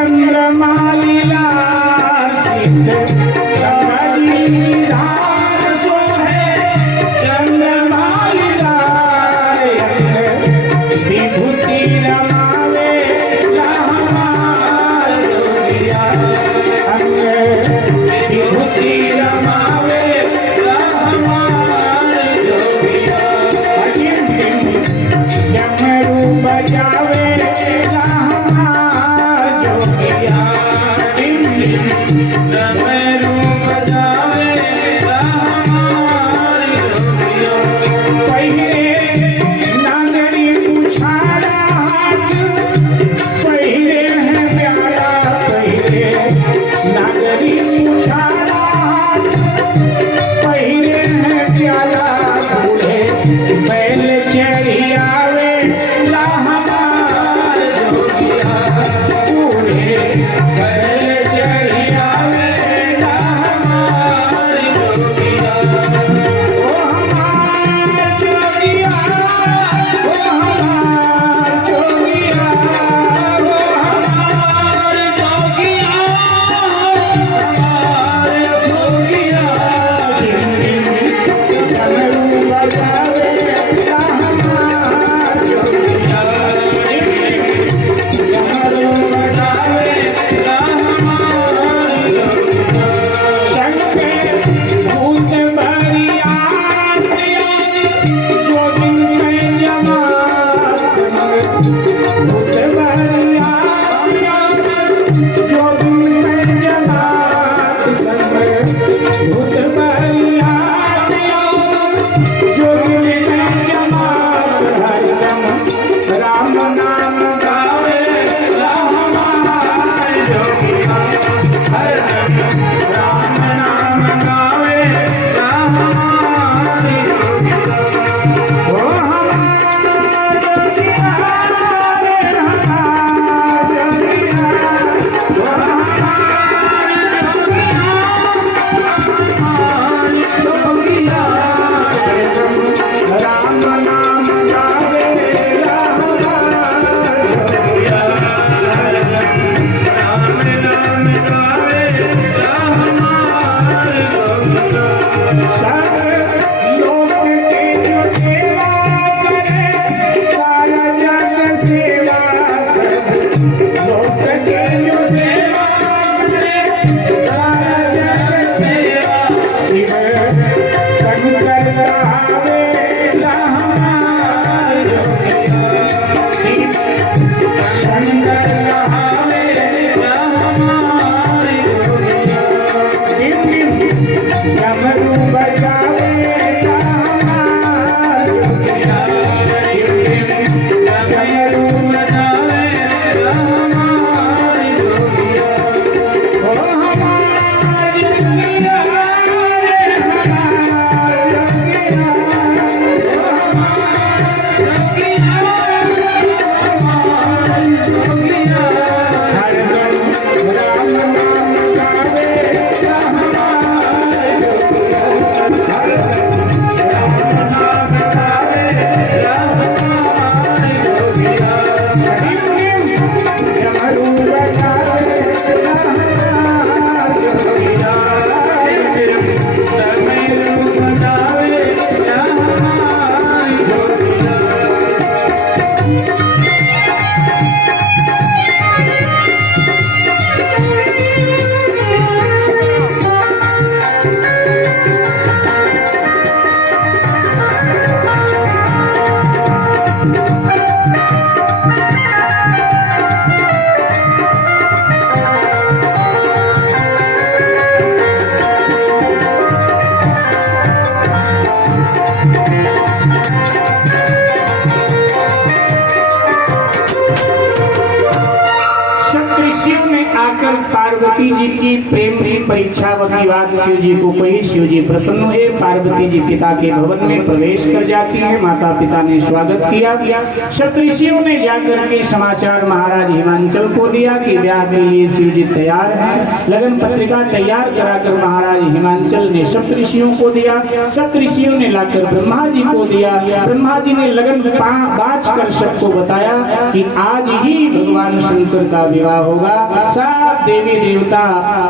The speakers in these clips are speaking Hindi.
चंद्रमा लीला शीश धार सोहे चंद्रमा लीला विभूति रमावे हमार जोगिया अंग विभूति रमावे हमार जोगिया डमरू बजावे हमार जोगिया डमरू बजावे हमार जोगिया पहले नागरी उछाड़ा हाथ पहले है प्याला पहले नागरी उछाड़ा हाथ पहले है प्याला बूढ़े बैल चढ़ी आवे ला हमार जोगिया बूढ़े बैल चढ़ी आवे ला हमार जोगिया ओ हमार जोगिया ओ हमार जोगिया ओ हमार जोगिया हमार जोगिया डमरू बजावे ला हमार जोगिया डमरू बजावे ला हमार जोगिया शंकर भूत भरिया जोगिन में जमा भूत भरिया जोगिन में जमा भूत भरिया जोगिन में जमा हरिदम राम नाम गावे हमार जोगिया हरदम राम नाम गावे हमार जोगिया ओ हमार जोगिया रे हमार जोगिया ओ हमार जोगिया हरदम राम नाम गावे हमार जोगिया हरदम राम नाम गावे हमार जोगिया सब लोक के जो सेवा करे सारा जग सेवा सब लोक के जो सेवा करे सारा जग सेवा शिव शंकर कहावे ला हमार जोगिया शिव शंकर कहावे ला हमार जोगिया डमरू बजावे ला हमार जोगिया डमरू बजावे ला हमार जोगिया ओ हमार जोगिया रे हमार जोगिया ओ हमार जोगिया हमार जोगिया हरदम राम नाम गावे ला हमार जोगिया हरदम राम नाम गावे ला हमार जोगिया डमरू बजावे ला हमार जोगिया डमरू बजावे ला हमार जोगिया शिव ने आकर पार्वती जी की प्रेम की परीक्षा की बात शिव जी को कही। शिव जी प्रसन्न हुए। पार्वती जी पिता के भवन में प्रवेश कर जाती है। माता पिता ने स्वागत किया। सप्तऋषियों ने जाकर के समाचार महाराज हिमांचल को दिया कि ब्याह के लिए शिव जी तैयार हैं। लगन पत्रिका तैयार कराकर महाराज हिमांचल ने सप्तऋषियों को दिया। सप्तऋषियों ने लाकर ब्रह्मा जी को दिया। ब्रह्मा जी ने लगन बाज कर सबको बताया कि आज ही भगवान शंकर का विवाह होगा। सब देवी देवता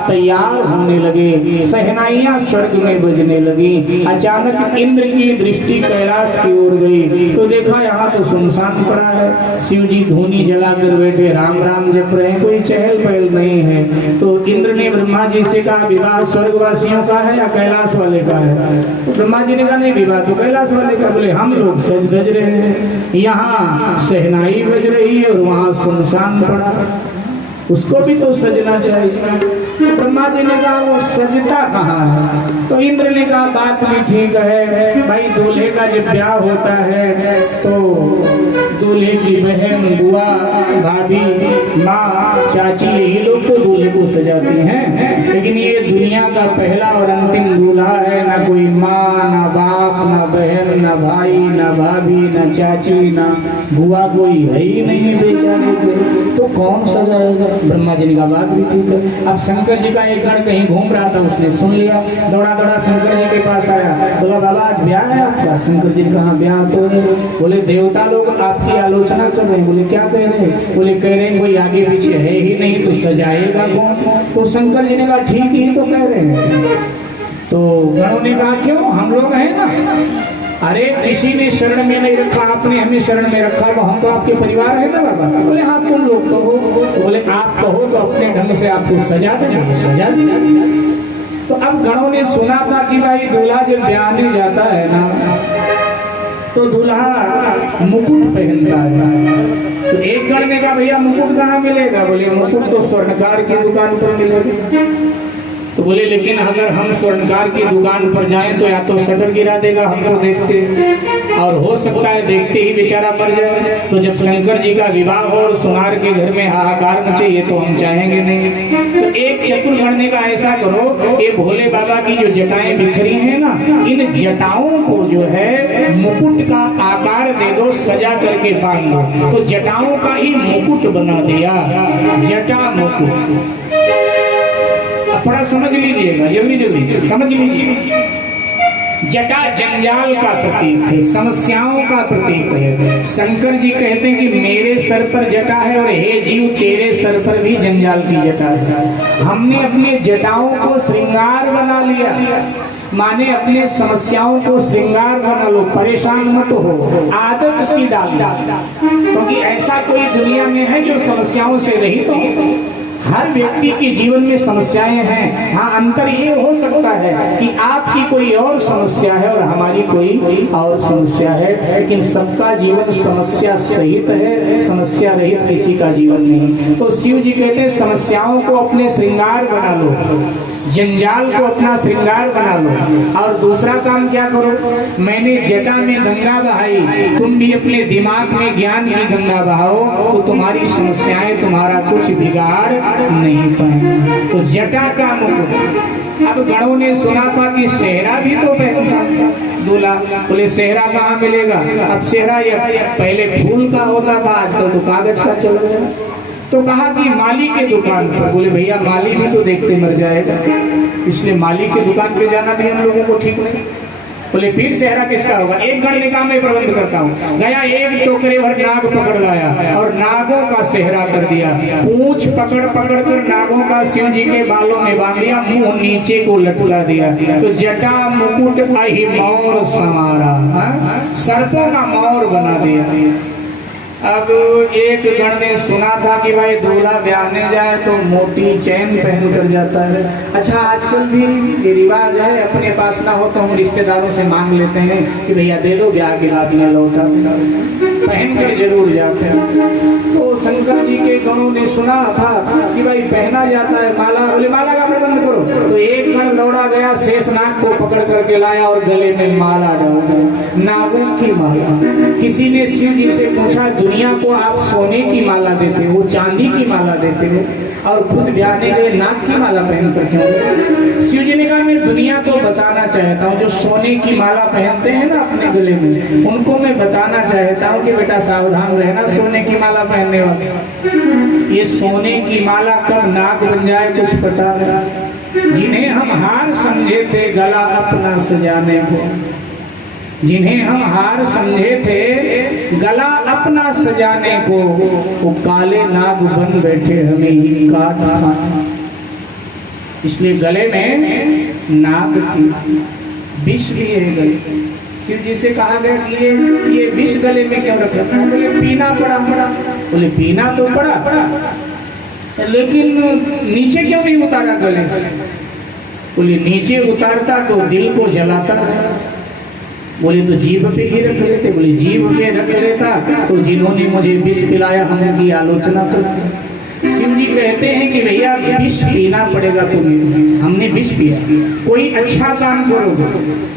तैयार होने लगे, शहनाइयां स्वर्ग में बजने लगी। अचानक इंद्र की दृष्टि कैलाश की ओर गई तो देखा यहाँ तो सुनसान पड़ा है। शिव जी धूनी जलाकर बैठे राम राम जप रहे, कोई चहल पहल नहीं है। तो इंद्र ने ब्रह्मा जी से कहा विवाह स्वर्गवासियों का है या कैलाश वाले का है? तो ब्रह्मा जी ने कहा नहीं, विवाह तो कैलाश वाले का। बोले हम लोग सज धज रहे हैं, यहाँ शहनाई बज रही है और वहाँ सुनसान पड़ा, उसको भी तो सजना चाहिए। तो ब्रह्मा जी ने कहा वो सजता कहाँ है? तो इंद्र ने कहा बात भी ठीक है भाई, दूल्हे का जब ब्याह होता है तो दूल्हे की बहन, बुआ, भाभी, माँ, चाची, यही लोग तो दूल्हे को सजाती हैं। लेकिन ये दुनिया का पहला और अंतिम दूल्हा है, ना कोई माँ, ना बाप, ना बहन, ना भाई, ना भाभी, ना चाची, ना बुआ, कोई है ही नहीं बेचारे के, तो कौन सजाएगा? ब्रह्मा जी ने कहा बात भी ठीक है। अब शंकर जी का एक गण कहीं घूम रहा था, उसने सुन लिया, दौड़ा दौड़ा शंकर जी के पास आया, बोला बाबा आज ब्याह है आपका? शंकर जी ने कहा ब्याह तो है। बोले देवता लोग आपकी आलोचना कर रहे हैं। बोले क्या कह रहे हैं? बोले कह रहे हैं कोई आगे पीछे है ही नहीं तो सजाएगा कौन? तो शंकर जी ने कहा ठीक ही तो कह रहे हैं। तो गणों ने कहा क्यों, हम लोग हैं ना। अरे किसी ने शरण में नहीं रखा, आपने हमें शरण में रखा, तो हम तो आपके परिवार है ना बाबा। बोले हाँ तुम लोग कहो। तो बोले आप कहो तो अपने ढंग से आपको सजा देंगे, सजा देंगे। तो अब गणों ने सुना था कि भाई दूल्हा जब ब्याहने जाता है ना तो दूल्हा मुकुट पहनता है। तो एक गण ने कहा भैया मुकुट कहाँ मिलेगा? बोले मुकुट तो स्वर्णकार की दुकान पर मिलेगा। तो बोले लेकिन अगर हम स्वर्णकार की दुकान पर जाएं तो या तो शटर गिरा देगा हमको देखते, और हो सकता है देखते ही बेचारा मर जाए। तो जब शंकर जी का विवाह हो और सुनार के घर में हाहाकार मचे, ये तो हम चाहेंगे नहीं। तो एक चतुर गण का ऐसा करो, ये भोले बाबा की जो जटाएं बिखरी हैं ना, इन जटाओं को जो है मुकुट का आकार दे दो, सजा करके बांध दो। तो जटाओं का ही मुकुट बना दिया, जटा मुकुट। थोड़ा समझ लीजिएगा, जल्दी जल्दी समझ लीजिए। जटा जंजाल का प्रतीक है, समस्याओं का प्रतीक है। शंकर जी कहते हैं कि मेरे सर पर जटा है और हे जीव तेरे सर पर भी जंजाल की जटा है। हमने अपने जटाओं को श्रृंगार बना लिया, माने अपने समस्याओं को श्रृंगार बना लो, परेशान मत हो, आदत सी डाल, क्योंकि ऐसा कोई दुनिया में है जो समस्याओं से रहित हो। हर व्यक्ति के जीवन में समस्याएं हैं। हाँ अंतर ये हो सकता है कि आपकी कोई और समस्या है और हमारी कोई और समस्या है, लेकिन सबका जीवन समस्या सहित है, समस्या रहित किसी का जीवन नहीं। तो शिव जी कहते हैं समस्याओं को अपने श्रृंगार बना लो, जंजाल को अपना श्रृंगार बना लो। और दूसरा काम क्या करो, मैंने जटा में गंगा बहाई, तुम भी अपने दिमाग में ज्ञान की गंगा बहाओ, तो तुम्हारी समस्याएं तुम्हारा कुछ बिगाड़ नहीं पाएंगे। तो जटा का मुकुट। अब गणों ने सुना था कि सेहरा भी तो पहनता दूल्हा। बोले सेहरा कहाँ मिलेगा? अब सेहरा पहले फूल का होता था, आजकल तो कागज का चल रहा है। तो कहा कि माली के दुकान पर। बोले भैया माली भी तो देखते मर जाएगा, इसलिए माली के दुकान पे जाना भी हम लोगों को ठीक नहीं। बोले फिर सेहरा किसका होगा? एक गण निकाह में प्रबंध करता हूँ। गया एक टोकरे भर नाग पकड़ लाया और नागों का सेहरा कर दिया। पूंछ पकड़ पकड़ कर नागों का शिव जी के बालों में बांध दिया, मुंह नीचे को लटका दिया। तो जटा मुकुट ही मोर समारा, सर्पों का मोर बना दिया। अब एक गण ने सुना था कि भाई दूल्हा ब्याहने जाए तो मोटी चैन पहन कर जाता है। अच्छा आजकल भी ये रिवाज है, अपने पास ना हो तो हम रिश्तेदारों से मांग लेते हैं कि भैया दे दो, ब्याह के बाद में लौटा, पहन कर जरूर जाते हैं। तो शंकर जी के गणों ने सुना था कि भाई पहना जाता है माला। बोले माला का प्रबंध करो। तो एक गण दौड़ा गया, शेषनाग को पकड़ करके लाया और गले में माला डाल दिया, नागों की माला। किसी ने शिव जी से पूछा दुनिया को आप सोने की माला देते हो, चांदी की माला देते हो, और खुद ब्याहने गए नाग की माला पहन कर क्यों? शिव जी ने कहा मैं दुनिया को बताना चाहता हूँ, जो सोने की माला पहनते हैं ना अपने गले में, उनको मैं बताना चाहता हूँ कि बेटा सावधान रहना सोने की माला पहनने वाले। ये सोने की माला कब नाग बन जाए कुछ पता नहीं। जिन्हें हम हार समझे थे गला अपना सजाने को, जिन्हें हम हार समझे थे गला अपना सजाने को, वो काले नाग बन बैठे हमें ही काट खाने। इसलिए गले में नाग की विष भी है गले। शिव जी से कहा गया कि ये विष गले में क्यों रख रखा? बोले पीना पड़ा। बोले पीना तो पड़ा, लेकिन नीचे क्यों नहीं उतारा गले से? बोले नीचे उतारता तो दिल को जलाता। बोले तो जीभ पे ही रख लेते। बोले जीभ पे रख लेता तो जिन्होंने मुझे विष पिलाया हम उनकी आलोचना करते। शिव जी कहते हैं कि भैया विष पीना पड़ेगा तुम्हें। हमने विष पिया। कोई अच्छा काम करोगे,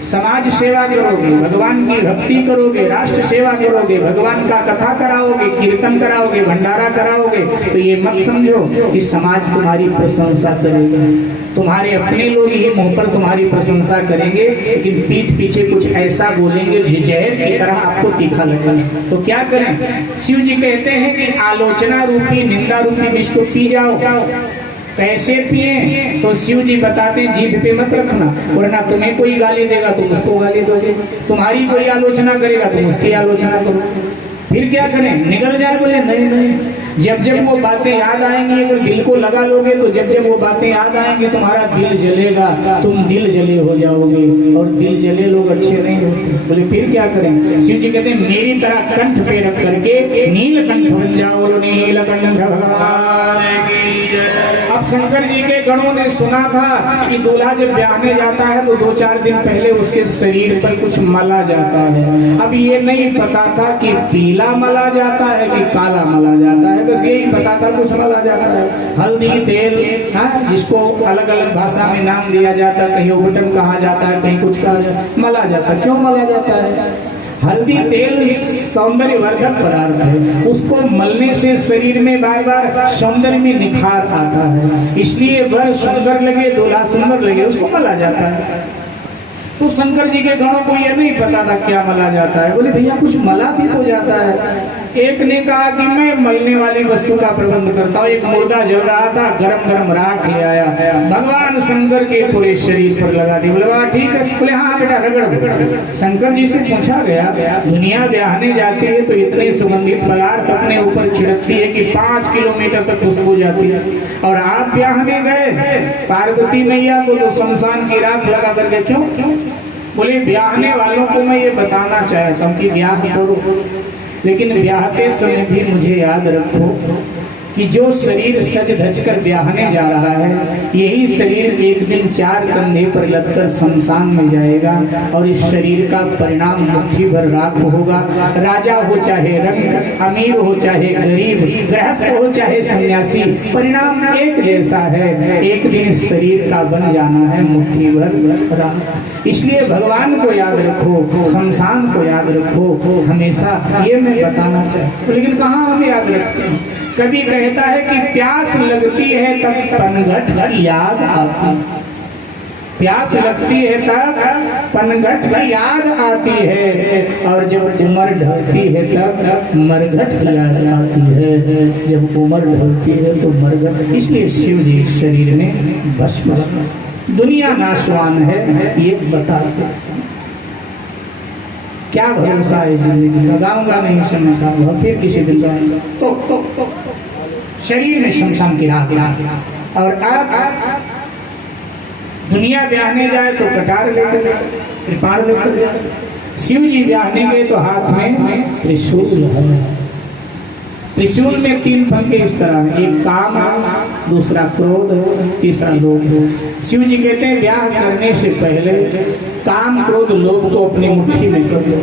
समाज सेवा करोगे, भगवान की भक्ति करोगे, राष्ट्र सेवा करोगे, भगवान का कथा कराओगे, कीर्तन कराओगे, भंडारा कराओगे, तो ये मत समझो कि समाज तुम्हारी प्रशंसा करेगा। तुम्हारे अपने लोग ही मुंह पर तुम्हारी प्रशंसा करेंगे, लेकिन पीठ पीछे कुछ ऐसा बोलेंगे जहर की तरह आपको तीखा लगेगा। तो क्या करें? शिव जी कहते हैं कि आलोचना रूपी, निंदा रूपी विष को पी जाओ। कैसे पिए? तो शिव जी बताते हैं जीभ पे मत रखना, वरना तुम्हें कोई गाली देगा तुम उसको गाली दोगे, तुम्हारी कोई आलोचना करेगा तुम उसकी आलोचना करो। फिर क्या करें? निगल जाए? बोले नहीं। जब जब वो बातें याद आएंगी, अगर दिल को लगा लोगे तो जब जब वो बातें याद आएंगी तुम्हारा दिल जलेगा, तुम दिल जले हो जाओगे, और दिल जले लोग अच्छे नहीं होते। बोले फिर क्या करें? शिव जी कहते हैं मेरी तरह कंठ पे रख करके नीलकंठ बन जाओ। नीलकंठ भगवान की जय। अब शंकर जी के गणों ने सुना था कि दूल्हा जब ब्याहने जाता है तो 2-4 दिन पहले उसके शरीर पर कुछ मला जाता है। अब ये नहीं पता था कि पीला मला जाता है कि काला मला जाता है, बस यही पता था कुछ मला जाता है। हल्दी तेल, हाँ, जिसको अलग अलग भाषा में नाम दिया जाता है, कहीं उबटन कहा जाता है, कहीं कुछ कहा जाता है, मला जाता है। क्यों मला जाता है? हल्दी तेल सौंदर्य वर्धक पदार्थ है, उसको मलने से शरीर में बार बार सौंदर्य में निखार आता है, इसलिए वह सुंदर लगे, दूल्हा सुंदर लगे, उसको मला जाता है। तो शंकर जी के गणों को यह नहीं पता था क्या मला जाता है। बोले भैया कुछ मला भी तो जाता है। एक ने कहा कि मैं मलने वाली वस्तु का प्रबंध करता हूँ। एक मुर्दा जल रहा था, गरम गरम राख ले आया, भगवान शंकर के पूरे शरीर पर लगा दी। बोले वाह ठीक है। बोले हाँ बेटा रगड़। शंकर जी से पूछा गया, दुनिया ब्याहने जाती है तो इतने सुगंधित पदार्थ अपने ऊपर छिड़कती है कि 5 किलोमीटर तक खुशबू जाती है, और आप ब्याहने गए पार्वती मैया को तो शमशान की राख लगा करके क्यों? बोले ब्याहने वालों को मैं ये बताना चाहता हूँ कि ब्याह करो, लेकिन ब्याहते समय भी मुझे याद रखो कि जो शरीर सज धज कर ब्याहने जा रहा है, यही शरीर एक दिन 4 कंधे पर लदकर शमशान में जाएगा, और इस शरीर का परिणाम मुट्ठी भर राख होगा। राजा हो चाहे रंग, अमीर हो चाहे गरीब, गृहस्थ हो चाहे सन्यासी, परिणाम एक जैसा है। एक दिन इस शरीर का बन जाना है मुट्ठी भर राख। इसलिए भगवान को याद रखो, शमशान को याद रखो, हमेशा ये मैं बताना चाहता हूँ। लेकिन कहाँ हम याद रखते हैं? कभी कहता है कि प्यास लगती है तब पनघट की याद आती, प्यास लगती है तब पनघट की याद आती है, और जब उम्र ढलती है तब मरघट की याद आती है। जब उम्र ढलती है तो मरघट। इसलिए शिव जी शरीर में भस्म, दुनिया नाशवान है ये बताते। क्या भरोसा है जिंदगी का? गाऊंगा नहीं सुनना, फिर किसी दिन गाऊंगा। तो शरीर में शमशान की राख। और आप दुनिया ब्याहने जाए तो कटार लेकर, कृपाण लेकर, शिव जी ब्याहने गए तो हाथ में त्रिशूल है। त्रिशूल में 3 फंके इस तरह हैं, एक काम, दूसरा क्रोध, तीसरा लोभ। शिव जी कहते हैं ब्याह करने से पहले काम, क्रोध, लोभ को अपनी मुट्ठी में कर लो,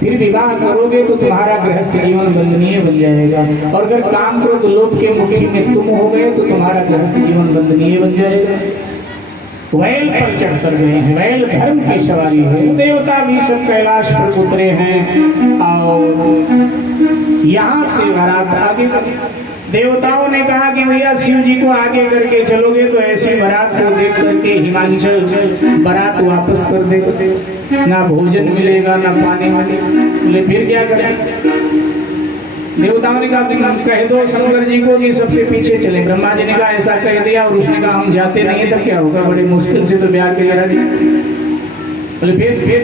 फिर विवाह करोगे तो तुम्हारा गृहस्थ जीवन बंधनीय बन जाएगा। और अगर काम, क्रोध, लोभ के मुट्ठी में तुम हो गए तो तुम्हारा गृहस्थ जीवन बंधनीय बन जाएगा। वैल पर चढ़ कर गए हैं, वैल धर्म की सवारी है। देवता भी सब कैलाश पर उतरे हैं, और यहाँ से बारात आगे। देवताओं ने कहा कि भैया शिव जी को आगे करके चलोगे तो ऐसी बारात को देख करके हिमांचल बारात वापस कर दे, ना भोजन मिलेगा ना पानी मिलेगा। फिर क्या करें? देवताओं ने कहा कह दो शंकर जी को कि सबसे पीछे चले। ब्रह्मा जी ने कहा ऐसा कह दिया, और उसने कहा हम जाते नहीं तब क्या होगा? बड़े मुश्किल से तो ब्याह के करा दिया। बोले फिर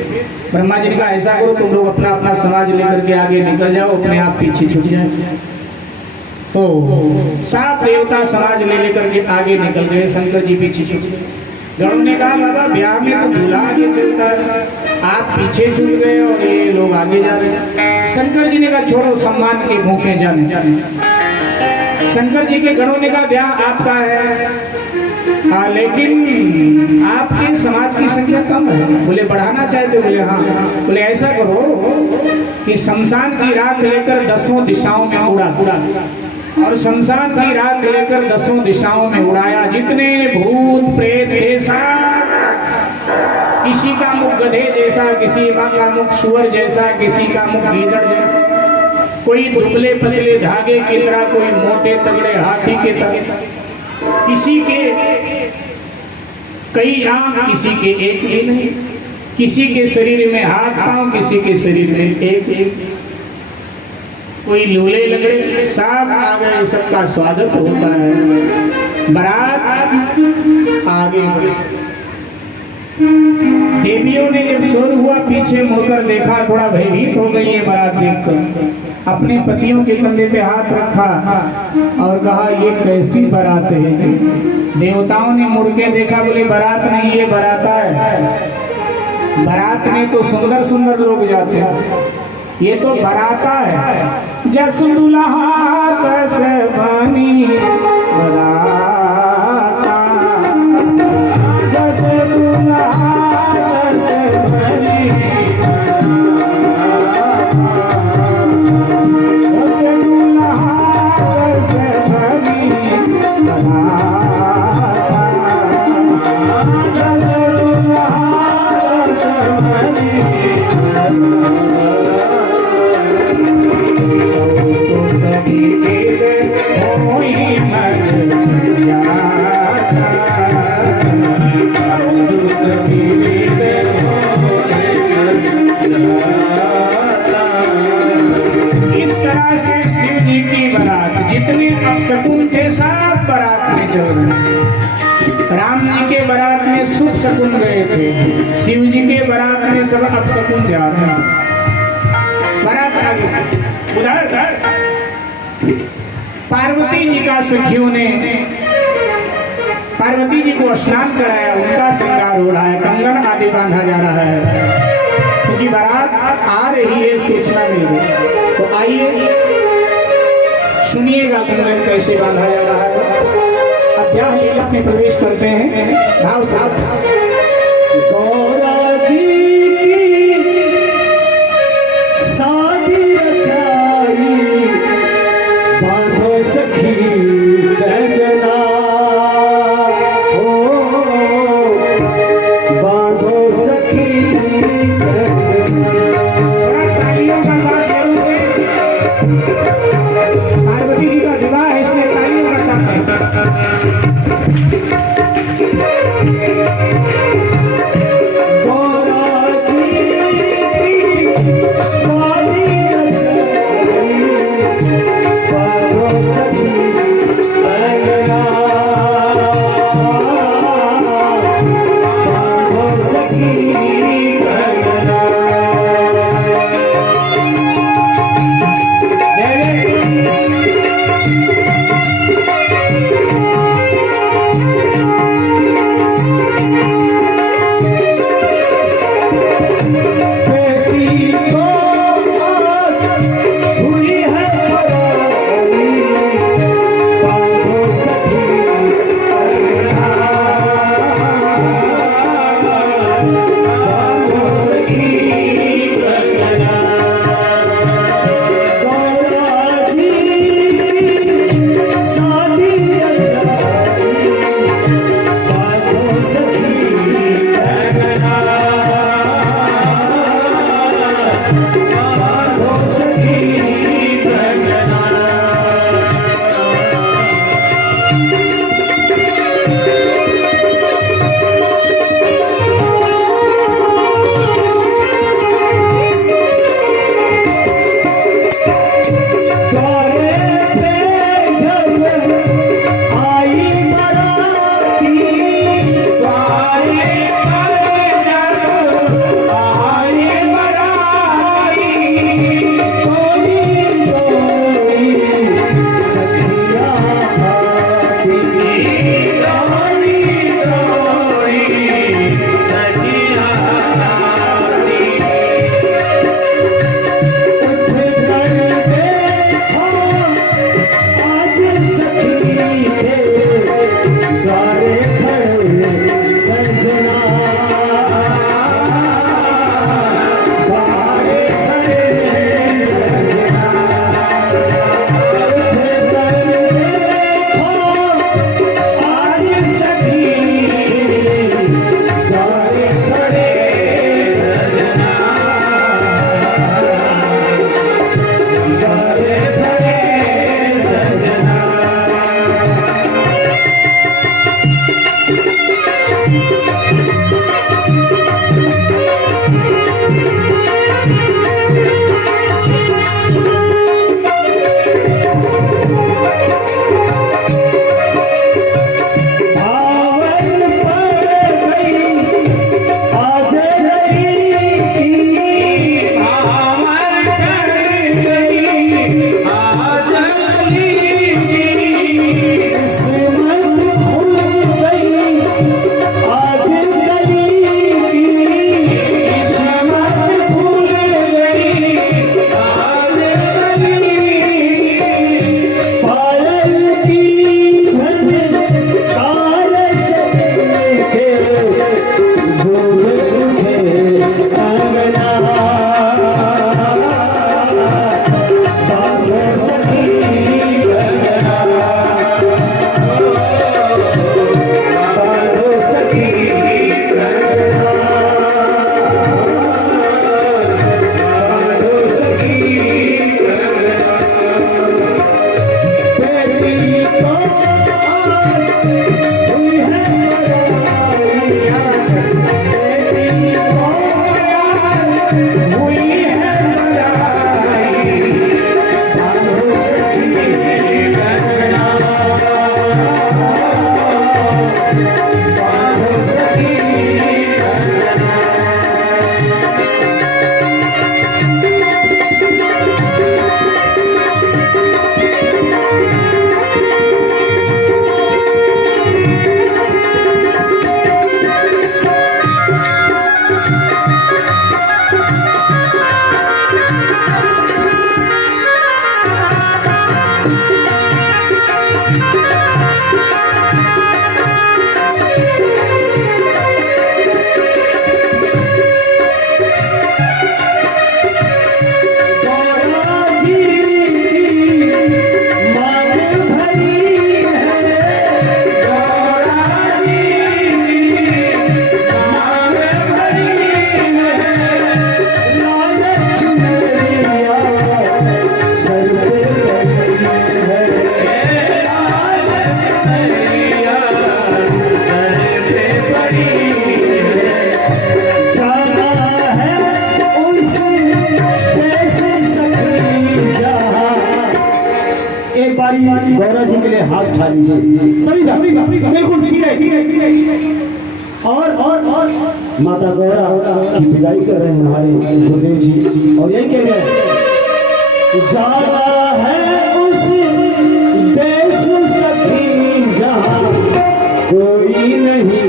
ब्रह्मा जी ने कहा ऐसा करो तुम लोग अपना अपना समाज लेकर के आगे निकल जाओ, अपने आप पीछे छूट जाए। तो सात देवता समाज ले लेकर के आगे निकल गए, शंकर जी पीछे छूट गए। गरुड़ ने कहा बाबा ब्याह में तो दूल्हा आगे चलता है, आप पीछे छूट गए और ये लोग आगे जा रहे हैं। शंकर जी ने कहा छोड़ो, सम्मान के भूखे जाने। शंकर जी के गरुड़ ने कहा ब्याह आपका है, लेकिन आपके समाज की संख्या कम है। बोले बढ़ाना चाहते हो? बोले हाँ। बोले ऐसा करो कि शमशान की राख लेकर 10 दिशाओं में उड़ा, और शमशान की राख लेकर 10 दिशाओं में उड़ाया। जितने भूत प्रेत ऐसा, किसी का मुख गधे जैसा, किसी का मुख सुअर जैसा, किसी का मुख गीदड़ जैसा, कोई दुबले पतले धागे की तरह, कोई मोटे तगड़े हाथी के तरह, किसी के कई आंख, किसी के एक ही नहीं, किसी के शरीर में हाथ पांव, किसी के शरीर में एक, कोई लूले लगड़े, सब आ गए, सबका स्वागत होता है। बारात आगे बढ़ी। देवियों ने जब शोर हुआ पीछे मुड़कर देखा, थोड़ा भयभीत हो गई है बारात देखकर। अपने पतियों के कंधे पे हाथ रखा और कहा ये कैसी बारात है? देवताओं ने मुड़ के देखा, बोले बारात नहीं, ये बराता है। बारात में तो सुंदर सुंदर लोग जाते हैं, ये तो बराता है। जस दुल्हा तस बनी बराता, जस दुल्हा तस बनी राम जी के बारात में शुभ शकुन गए थे, शिव जी के बारात में सब अपशकुन जा रहे हैं। बारात आगे उधर पार्वती जी का सखियों ने पार्वती जी को स्नान कराया, उनका श्रृंगार हो रहा है, कंगन आदि बांधा जा रहा है, क्योंकि बारात आ रही है, सूचना मिल रही। तो आइए सुनिएगा कंगन कैसे बांधा जा रहा है। ब्याह लीला में प्रवेश करते हैं। भाव साहब गौरा जी की शादी रचाई, बांधो सखी कंगना, हो बांधो सखी कंगना। तालियों का साथ देंगे। पार्वती जी का विवाह है, इसमें तालियों का साथ है। हुई है बड़ाइयाँ, बेटी गौरा हुई है बड़ाई, बांधो सखी कंगना, बांधो सखी कंगना। एक बारी गौरा जी के लिए हाथ उठा लीजिए सभी का बिल्कुल सीधे और माता गौरा की विदाई कर रहे हैं हमारे गुरुदेव जी और यही कह रहे हैं जाना है उस देश सखी जहाँ कोई नहीं